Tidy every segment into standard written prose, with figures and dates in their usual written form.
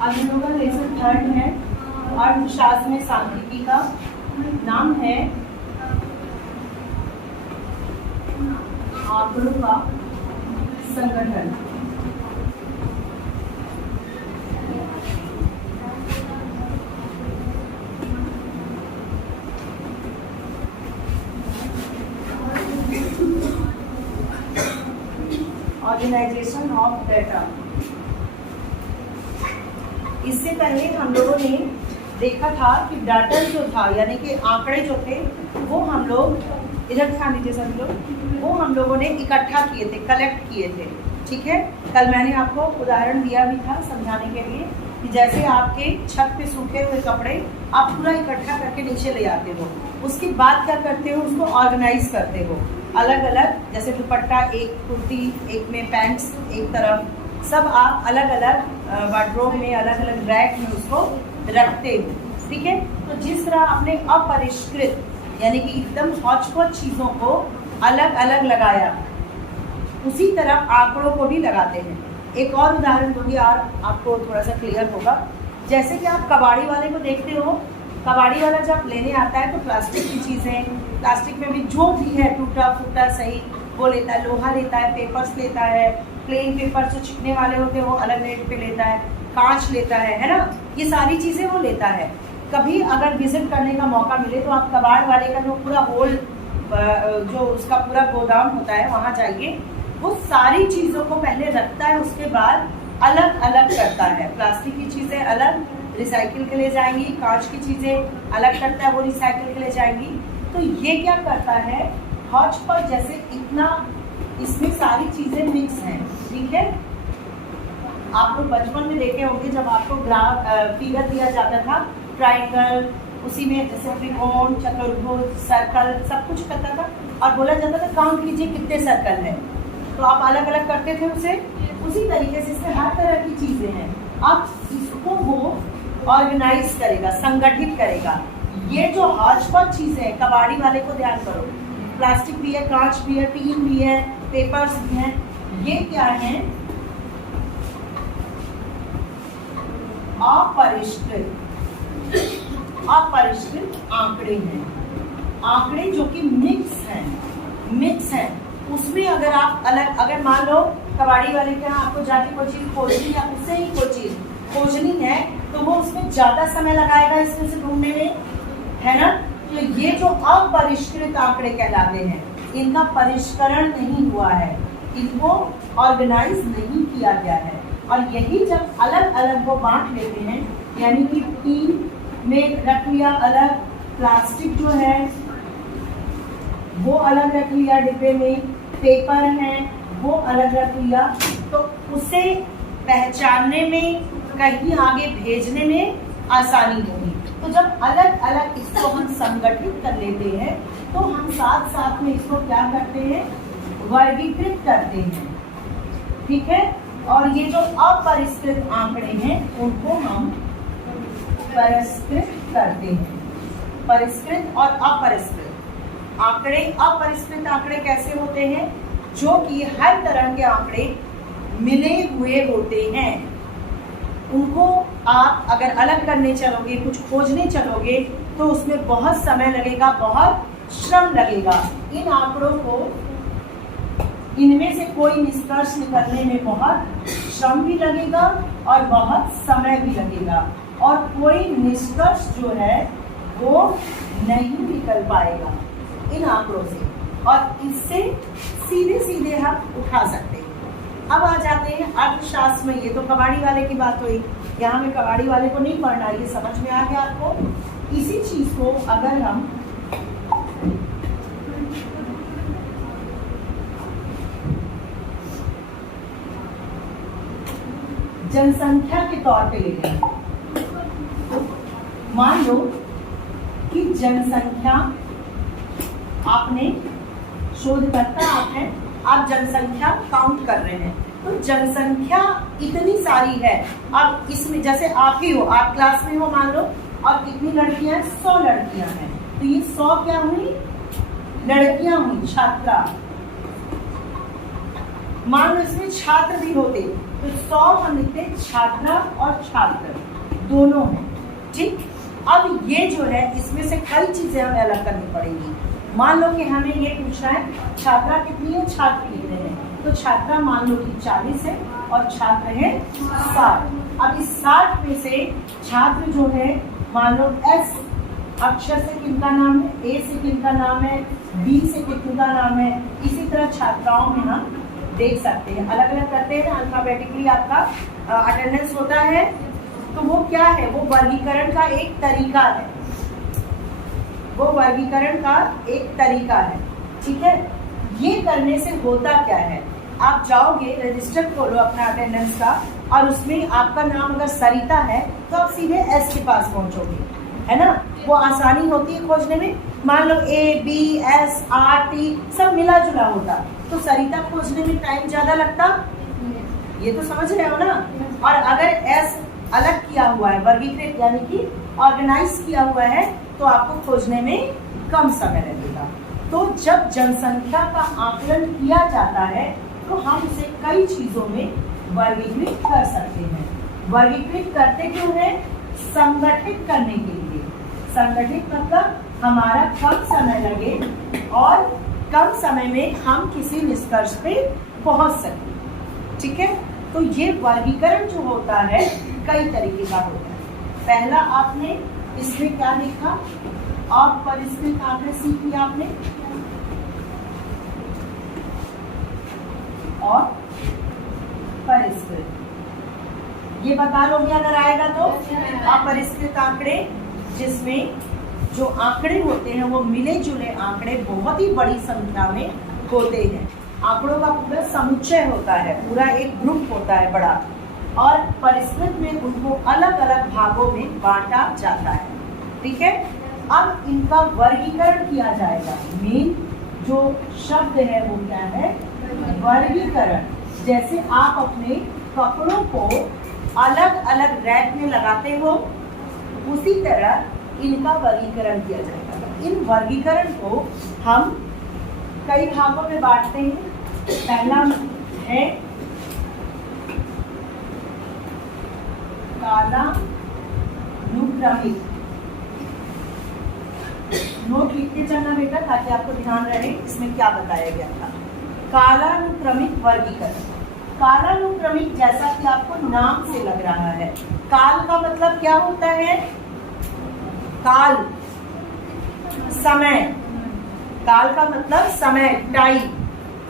आज हम लोग का लेसन 3 है अर्थशास्त्र में सांख्यिकी का। नाम है आंकड़ों का संगठन। Organisation of data. इससे पहले हम लोगों ने देखा था कि डाटा जो था यानी कि आंकड़े जो थे वो हम लोग इधर ध्यान दीजिए सभी लोग, वो हम लोगों ने इकट्ठा किए थे, कलेक्ट किए थे। ठीक है, कल मैंने आपको उदाहरण दिया भी था समझाने के लिए कि जैसे आपके छत पे सूखे हुए कपड़े आप पूरा इकट्ठा करके नीचे ले आते हो, उसके बाद क्या करते हो, उसको ऑर्गेनाइज करते हो अलग अलग। जैसे दुपट्टा एक कुर्ती, एक में पैंट्स एक तरफ, सब आप अलग अलग वार्डरोब में अलग अलग रैक में उसको रखते हो। ठीक है, तो जिस तरह आपने अपरिष्कृत यानी कि एकदम हौच-पौच चीज़ों को अलग अलग लगाया, उसी तरह आंकड़ों को भी लगाते हैं। एक और उदाहरण दूंगी और आपको थोड़ा सा क्लियर होगा। जैसे कि आप कबाड़ी वाले को देखते हो, कबाड़ी वाला जब लेने आता है तो प्लास्टिक की चीज़ें, प्लास्टिक में भी जो भी है टूटा फूटा सही वो लेता है, लोहा लेता है, पेपर्स लेता है, प्लेन पेपर जो चिपकने वाले होते हैं वो अलग रेट पे लेता है, कांच लेता है ना, ये सारी चीज़ें वो लेता है। कभी अगर विजिट करने का मौका मिले तो आप कबाड़ वाले का जो पूरा होल जो उसका पूरा गोदाम होता है वहाँ जाइए, वो सारी चीज़ों को पहले रखता है, उसके बाद अलग अलग करता है। प्लास्टिक की चीज़ें अलग रिसाइकिल के लिए जाएंगी, कांच की चीज़ें अलग करता है, वो रिसाइकिल के लिए जाएंगी। तो ये क्या करता है, हौच पौच जैसे इतना इसमें सारी चीज़ें मिक्स हैं। ठीक है, आप लोग बचपन में देखे होंगे जब आपको ग्राफ फिगर दिया जाता था, ट्राइंगल, उसी में जैसे त्रिकोण, चतुर्भुज, सर्कल सब कुछ करता था और बोला जाता था काउंट कीजिए कितने सर्कल हैं, तो आप अलग अलग करते थे उसे। उसी तरीके से इसमें हर तरह की चीज़ें हैं। अब इसको वो ऑर्गेनाइज करेगा, संगठित करेगा। ये जो हौच-पौच चीज़ें हैं, कबाड़ी वाले को ध्यान करो, प्लास्टिक भी है, कांच भी है, टीन भी है, पेपर्स भी हैं, ये क्या है, अपरिष्कृत आंकड़े हैं। आंकड़े जो कि मिक्स हैं। उसमें अगर आप अलग, अगर मान लो कबाड़ी वाले के यहाँ आपको जाके कोई चीज़ खोजनी या उससे ही कोई चीज़ खोजनी है तो वो उसमें ज़्यादा समय लगाएगा इसमें से ढूंढने में, है ना। तो ये जो अपरिष्कृत आंकड़े कहलाते हैं, इनका परिष्करण नहीं हुआ है, इनको ऑर्गेनाइज नहीं किया गया है। और यही जब अलग अलग वो बांट लेते हैं, यानी कि टीन में रख लिया अलग, प्लास्टिक जो है वो अलग रख लिया डिब्बे में, पेपर है वो अलग रख लिया, तो उसे पहचानने में, कहीं आगे भेजने में आसानी होगी। तो जब अलग अलग इसको हम संगठित कर लेते हैं तो हम साथ साथ में इसको क्या करते हैं, वर्गीकृत करते हैं। ठीक है, और ये जो अपरिष्कृत आंकड़े हैं उनको हम परिष्कृत करते हैं। परिष्कृत और अपरिष्कृत आंकड़े। अपरिष्कृत आंकड़े कैसे होते हैं, जो कि हर तरह के आंकड़े मिले हुए होते हैं। उनको आप अगर अलग करने चलोगे, कुछ खोजने चलोगे तो उसमें बहुत समय लगेगा, बहुत श्रम लगेगा। इन आंकड़ों को, इनमें से कोई निष्कर्ष निकलने में बहुत श्रम भी लगेगा और बहुत समय भी लगेगा, और कोई निष्कर्ष जो है वो नहीं निकल पाएगा इन आंकड़ों से, और इससे सीधे सीधे हम उठा सकते हैं। अब आ जाते हैं अर्थशास्त्र में। ये तो कबाड़ी वाले की बात हुई, यहाँ में कबाड़ी वाले को नहीं पढ़ना, ये समझ में आ गया आपको। इसी चीज को अगर हम जनसंख्या के तौर पे ले लें, मान लो कि जनसंख्या, आपने शोधकर्ता आप हैं, आप जनसंख्या काउंट कर रहे हैं, तो जनसंख्या इतनी सारी है। अब इसमें जैसे आप ही हो, आप क्लास में हो मान लो, और कितनी लड़कियां हैं, 100 लड़कियां हैं, तो ये 100 क्या हुई, लड़कियां हुई, छात्रा। मान लो इसमें छात्र भी होते तो 100 हम लिखते हैं छात्रा और छात्र दोनों हैं, ठीक। अब ये जो है इसमें से कई चीजें हमें अलग करनी पड़ेगी। मान लो कि हमें ये पूछना है छात्रा कितनी है, छात्र कितने हैं, तो छात्रा मान लो कि 40 है और छात्र है 60। अब इस 60 में से छात्र जो है मान लो एस अक्षर से किनका नाम है, ए से किनका नाम है, बी से किनका नाम है। इसी तरह छात्राओं में हम देख सकते हैं, अलग अलग करते हैं, अल्फाबेटिकली आपका अटेंडेंस होता है। तो वो क्या है, वो वर्गीकरण का एक तरीका है, वो वर्गीकरण का एक तरीका है, ठीक है। ये करने से होता क्या है, आप जाओगे रजिस्टर खोलो अपना अटेंडेंस का और उसमें आपका नाम अगर सरिता है तो आप सीधे एस के पास पहुंचोगे, है ना। वो आसानी होती है खोजने में। मान लो A B S R T सब मिला जुला होता तो सरिता खोजने में टाइम ज्यादा लगता, ये तो समझ रहे हो ना। और अगर एस अलग किया हुआ है, वर्गीकृत यानी कि ऑर्गेनाइज किया हुआ है, तो आपको खोजने में कम समय लगेगा। तो जब जनसंख्या का आकलन किया जाता है तो हम उसे कई चीजों में वर्गीकृत कर सकते हैं। वर्गीकृत करते क्यों हैं, संगठित करने के लिए। संगठित मतलब हमारा कम समय लगे और कम समय में हम किसी निष्कर्ष पे पहुंच सकें, ठीक है। तो ये वर्गीकरण जो होता है कई तरीके का होता है। पहला आपने इसमें क्या देखा, अपरिष्कृत आंकड़े सीखी आपने, और परिष्कृत, ये बता लोगे अगर आएगा तो। अपरिष्कृत आंकड़े जिसमें जो आंकड़े होते हैं वो मिले जुले आंकड़े बहुत ही बड़ी संख्या में होते हैं। आंकड़ों का पूरा समुच्चय होता है, पूरा एक ग्रुप होता है बड़ा, और परिष्कृत में उनको अलग अलग भागों में बांटा जाता है, ठीक है। अब इनका वर्गीकरण किया जाएगा। मेन जो शब्द है वो क्या है, वर्गीकरण। जैसे आप अपने कपड़ों को अलग अलग रैक में लगाते हो, उसी तरह इनका वर्गीकरण किया जाएगा। इन वर्गीकरण को हम कई भागों में बांटते हैं। पहला है कालानुक्रमिक। नोट लिखते चलना बेटा ताकि आपको ध्यान रहे इसमें क्या बताया गया था। कालानुक्रमिक वर्गीकरण। कालानुक्रमिक जैसा कि आपको नाम से लग रहा है, काल का मतलब क्या होता है, काल समय, काल का मतलब समय, टाइम।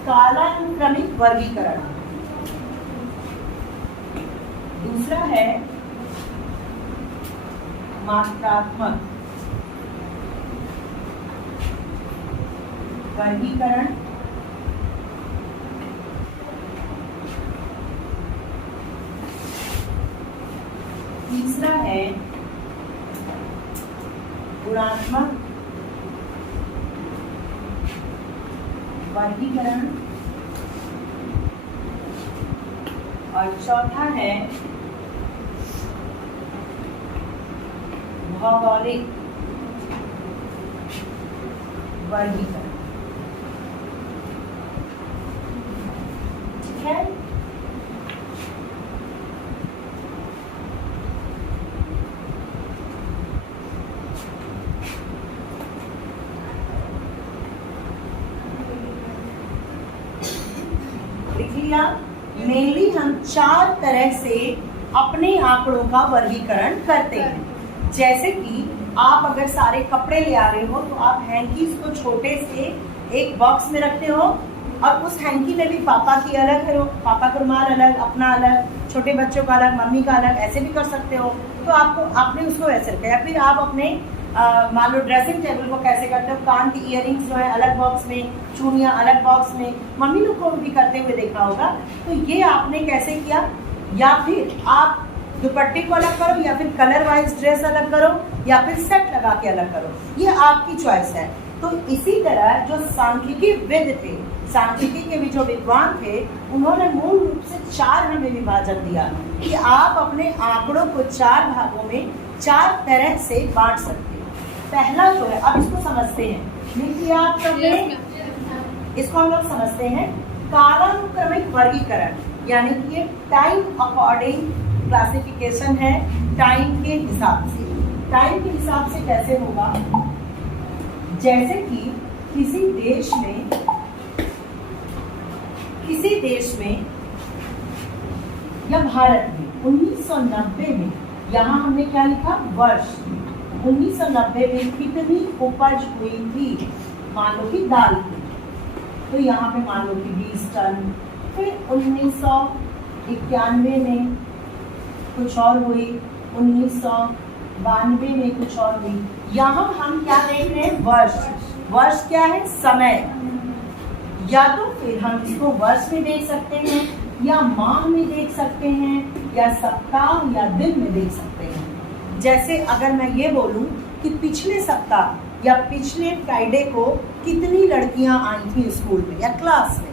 कालानुक्रमिक वर्गीकरण। दूसरा है मात्रात्मक वर्गीकरण। तीसरा है गुणात्मक वर्गीकरण, और चौथा है भौगोलिक वर्गीकरण, ठीक है। मेनली हम 4 तरह से अपने आंकड़ों का वर्गीकरण करते हैं। जैसे कि आप अगर सारे कपड़े ले आ रहे हो तो आप हैंकीज को छोटे से एक बॉक्स में रखते हो, और उस हैंकी में भी पापा की अलग है, पापा का रुमाल अलग, अपना अलग, छोटे बच्चों का अलग, मम्मी का अलग, ऐसे भी कर सकते हो। तो आपने उसको ऐसे रखा है। फिर आप अपने मान लो ड्रेसिंग टेबल को कैसे करते हो, कान की इयरिंग्स जो है अलग बॉक्स में, चूड़ियाँ अलग बॉक्स में, मम्मी लोग को भी करते हुए देखा होगा। तो ये आपने कैसे किया, या फिर आप दुपट्टे को अलग करो, या फिर कलर वाइज ड्रेस अलग करो, या फिर सेट लगा के अलग करो, ये आपकी चॉइस है। तो इसी तरह जो सांख्यिकी विद थे, सांख्यिकी के भी जो विद्वान थे, उन्होंने मूल रूप से 4 हमें विभाजन दिया कि आप अपने आंकड़ों को 4 भागों में 4 तरह से बांट सकते हैं। पहला जो है, अब इसको समझते हैं, देखिए आप सबने इसको हम लोग समझते हैं, कालानुक्रमिक वर्गीकरण यानी कि ये टाइम अकॉर्डिंग क्लासिफिकेशन है, टाइम के हिसाब से। टाइम के हिसाब से कैसे होगा, जैसे कि किसी देश में या भारत में 1990 में, यहाँ हमने क्या लिखा, वर्ष 1990 में कितनी उपज हुई थी, मान लो कि दाल की, तो यहाँ पे मान लो कि 20 टन। फिर 1991 में कुछ और हुई, 1992 में कुछ और हुई। यहाँ हम क्या देख रहे हैं, वर्ष। वर्ष क्या है, समय। या तो फिर हम इसको वर्ष में देख सकते हैं, या माह में देख सकते हैं, या सप्ताह या दिन में देख सकते हैं। जैसे अगर मैं ये बोलूं कि पिछले सप्ताह या पिछले फ्राइडे को कितनी लड़कियां आई थी स्कूल में या क्लास में,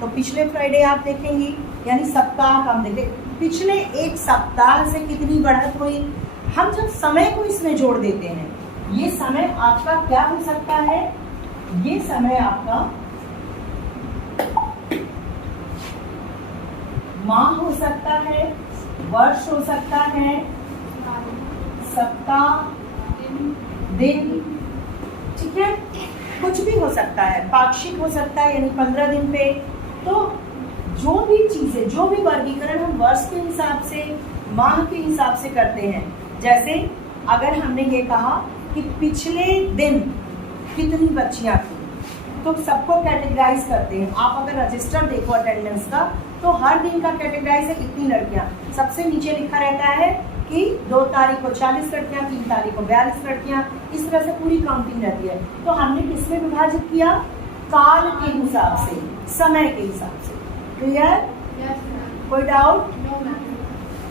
तो पिछले फ्राइडे आप देखेंगी, यानी सप्ताह का हम देखें पिछले एक सप्ताह से कितनी बढ़त हुई। हम जब समय को इसमें जोड़ देते हैं, ये समय आपका क्या हो सकता है, ये समय आपका माह हो सकता है, वर्ष हो सकता है, सप्ताह, दिन, ठीक है, कुछ भी हो सकता है, पाक्षिक हो सकता है यानी 15 दिन पे। तो जो भी चीजें, जो भी वर्गीकरण हम वर्ष के हिसाब से, माह के हिसाब से करते हैं, जैसे अगर हमने ये कहा कि पिछले दिन कितनी बच्चियां थी, तो सबको कैटेगराइज करते हैं। आप अगर रजिस्टर देखो अटेंडेंस का, तो हर दिन का कैटेगराइज है इतनी लड़कियां। सबसे नीचे लिखा रहता है कि 2 तारीख को 40 लड़कियां, 3 तारीख को 42 लड़कियां, इस तरह से पूरी काउंटिंग रहती है। तो हमने किसमें विभाजित किया, काल के हिसाब से, समय के हिसाब से। क्लियर? कोई डाउट?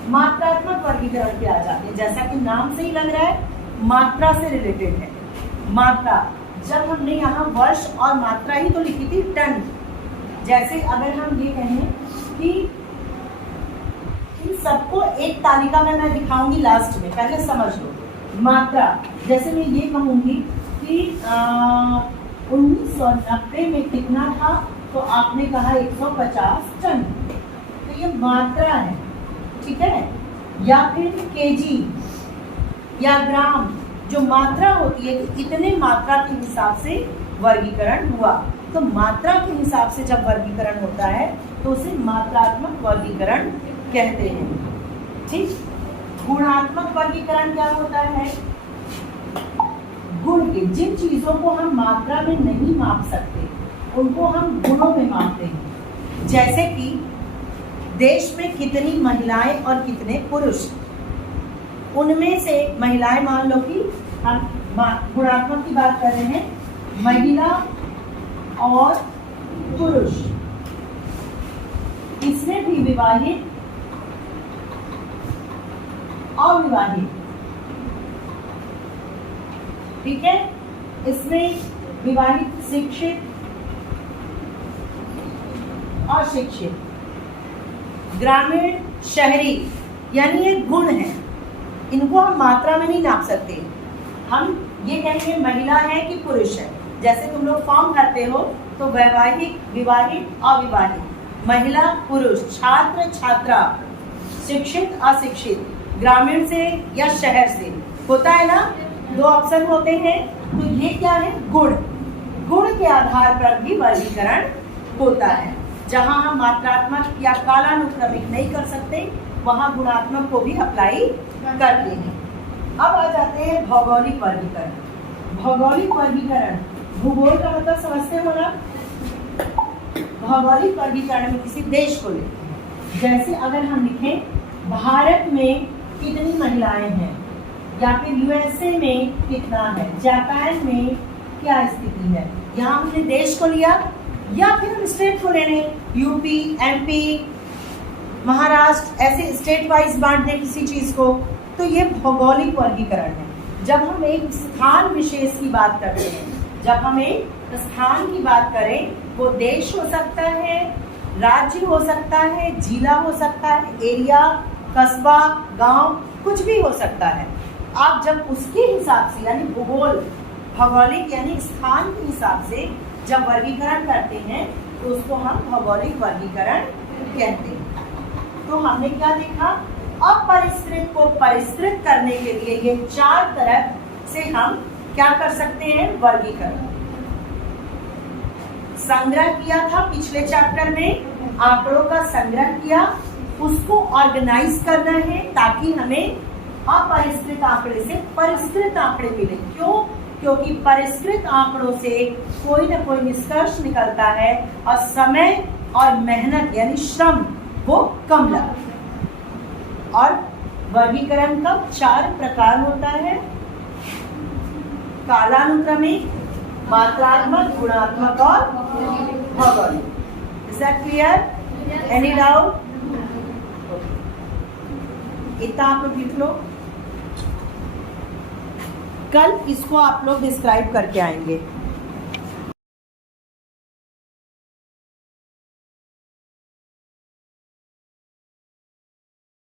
मात्रात्मक वर्गीकरण पे आ जाते हैं, जैसा कि नाम से ही लग रहा है मात्रा से रिलेटेड है। मात्रा, जब हमने यहाँ वर्ष और मात्रा ही तो लिखी थी, टन। जैसे अगर हम ये कहें कि इन सबको एक तालिका में मैं दिखाऊंगी लास्ट में, पहले समझ लो मात्रा। जैसे मैं ये कहूंगी कि 1990 में कितना था, तो आपने कहा 150 टन, तो ये मात्रा है, ठीक है। या फिर केजी या ग्राम, जो मात्रा होती है कि इतने मात्रा के हिसाब से वर्गीकरण हुआ। तो मात्रा के हिसाब से जब वर्गीकरण होता है तो उसे मात्रात्मक वर्गीकरण कहते हैं, ठीक। गुणात्मक वर्गीकरण क्या होता है, गुण के, जिन चीजों को हम मात्रा में नहीं माप सकते उनको हम गुणों में मापते हैं। जैसे कि देश में कितनी महिलाएं और कितने पुरुष, उनमें से महिलाएं, मान लो कि हम गुणात्मक की बात कर रहे हैं, महिला और पुरुष, इसमें भी विवाहित, अविवाहित, ठीक है, इसमें विवाहित, शिक्षित, अशिक्षित, ग्रामीण, शहरी, यानी ये गुण है, इनको हम मात्रा में नहीं नाप सकते। हम ये कहेंगे महिला है कि पुरुष है। जैसे तुम लोग फॉर्म भरते हो तो वैवाहिक, विवाहित, अविवाहित, महिला, पुरुष, छात्र, छात्रा, शिक्षित, अशिक्षित, ग्रामीण से या शहर से, होता है ना, 2 ऑप्शन होते हैं। तो ये क्या है, गुण। गुण के आधार पर भी वर्गीकरण होता है। जहां हम मात्रात्मक या कालानुक्रमिक नहीं कर सकते, वहां गुणात्मक को भी अप्लाई करते हैं। अब आ जाते हैं भौगोलिक वर्गीकरण। भौगोलिक वर्गीकरण, भूगोल का मतलब समझते हो ना। भौगोलिक वर्गीकरण में किसी देश को लेते हैं। जैसे अगर हम लिखें भारत में कितनी महिलाएं हैं, या फिर यूएसए में कितना है, जापान में क्या स्थिति है, यहाँ हमने देश को लिया, या फिर हम स्टेट को ले लें, यूपी, एमपी, महाराष्ट्र, ऐसे स्टेट वाइज बांट दें किसी चीज को, तो ये भौगोलिक वर्गीकरण है। जब हम एक स्थान विशेष की बात करते हैं, जब हम एक स्थान की बात करें, वो देश हो सकता है, राज्य हो सकता है, जिला हो सकता है, एरिया, कस्बा, गांव, कुछ भी हो सकता है। आप जब उसके हिसाब से, यानी भूगोल, भौगोलिक यानी स्थान के हिसाब से जब वर्गीकरण करते हैं, तो उसको हम भौगोलिक वर्गीकरण कहते हैं। तो हमने क्या देखा, अपरिष्कृत को परिष्कृत करने के लिए ये 4 तरह से हम क्या कर सकते हैं, वर्गीकरण। संग्रह किया था पिछले चैप्टर में, आंकड़ों का संग्रह किया, उसको ऑर्गेनाइज करना है ताकि हमें अपरिष्कृत आंकड़े से परिष्कृत आंकड़े मिले। क्यों? क्योंकि परिष्कृत आंकड़ों से कोई ना कोई निष्कर्ष निकलता है और समय और मेहनत यानी श्रम वो कम लगता है। और वर्गीकरण का 4 प्रकार होता है, कालानुक्रमिक, मात्रात्मक, गुणात्मक और भौगोलिक। Is that clear? Any doubt? इतना आप लोग लिख लो, कल इसको आप लोग डिस्क्राइब करके आएंगे।